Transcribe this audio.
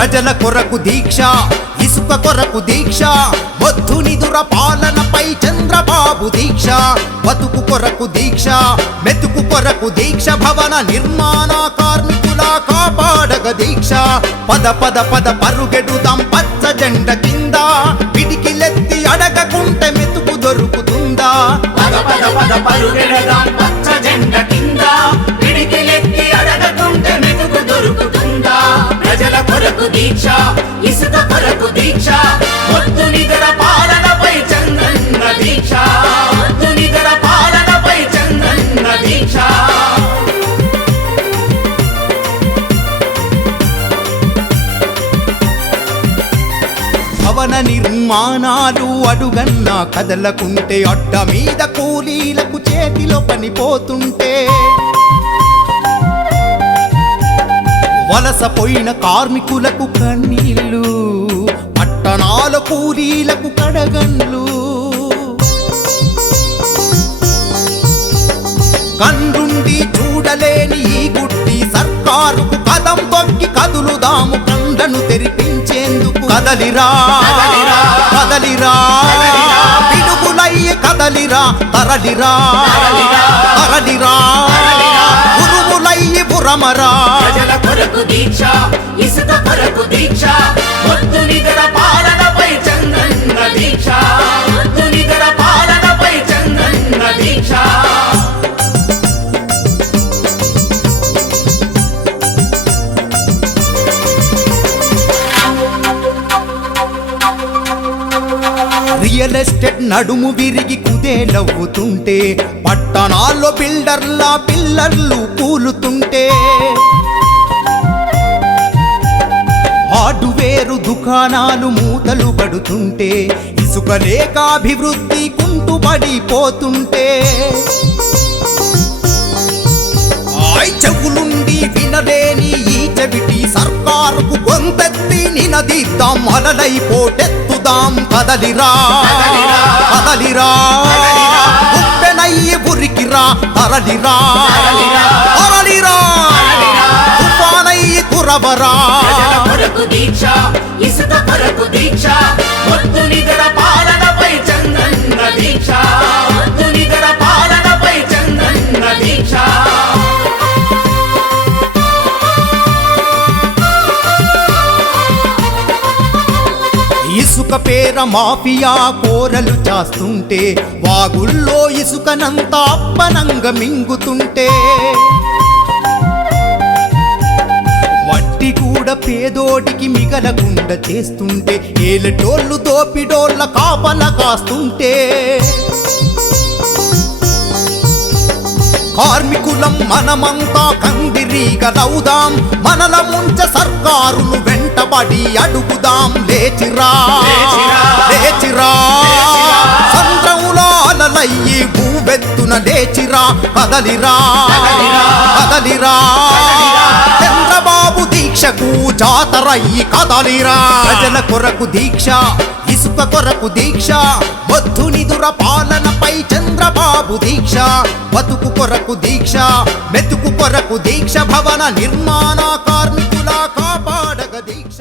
ప్రజల కొరకు దీక్ష ఇసుక కొరకు దీక్ష వద్దు నిదుర పాలనపై చంద్రబాబు దీక్ష బతుకు కొరకు దీక్ష మెతుకు కొరకు దీక్ష భవన నిర్మాణ కార్మికుల కాపాడగ దీక్ష. పద పద పద పరుగెడుదాం పచ్చ జెండ కింద పిడికిలెత్తి అడగకుంటే మెతుకు దొరుకుతుందా? పద పద పద పరుగెడదాం భవన నిర్మాణాలు అడుగన్నా కదలకుంటే అడ్డ మీద కూలీలకు చేతిలో పనిపోతుంటే. వలసపోయిన కార్మికులకు కన్నీళ్ళు పట్టణాల కూలీలకు కడగండ్లు. కండుండి చూడలేని ఈ గుట్టి సర్కారుకు కదం తొక్కి కదులుదాము కండను తెరిపించేందుకు కదలిరా కదలిరా. కదలిరా కదలిరా. తరలిరా తరలిరా. దీక్ష ఇసుక రియల్ ఎస్టేట్ నడుము విరిగి కుదేలవుతుంటే పట్టణాల్లో బిల్డర్ల పిల్లర్లు కూలుతుంటే హార్డ్వేరు దుకాణాలు మూతలు పడుతుంటే ఇసుక లేక అభివృద్ధి కుంటుపడిపోతుంటే చెవులుండి వినలేని ఈ చెవిటి సర్కారుకు గొంతెత్తి నినదిద్దాం అలలైపోటెత్తుదాం కదలిరా కదలిరా. కదలిరా. ఉప్పెనయ్యి ఉరికిరా తరలిరా తరలిరా. తుఫానయ్యి కురవరా దీక్ష ఇసుక కొరకు దీక్ష ఇసుక పేర మాఫియా కోరలు చేస్తుంటే వాగుల్లో ఇసుకనంత అప్పనంగ మింగుతుంటే. వట్టి కూడా పేదోడికి మిగలకుండా చేస్తుంటే ఏలటోళ్ళు దోపిడోళ్ళ కాపల కాస్తుంటే. కార్మికులం మనమంతా కందిరీగలవుదాం మనల ముంచ సర్కారును వెంటబడి అడుగుదాం లేచిరా లేచిరా. సంద్రములాలయ్యి భూవెత్తున లేచిరా కదలిరా కదలిరా. కదలిరా కదలిరా. చంద్రబాబు దీక్షకు జాతరయ్యి కదలిరా ప్రజల కొరకు దీక్ష ఇసుక కొరకు దీక్ష వద్దు నిదుర పాలనపై చంద్రబాబు దీక్ష. బతుకు కొరకు దీక్ష మెతుకు కొరకు దీక్ష భవన నిర్మాణ కార్మికుల కాపాడగ దీక్ష.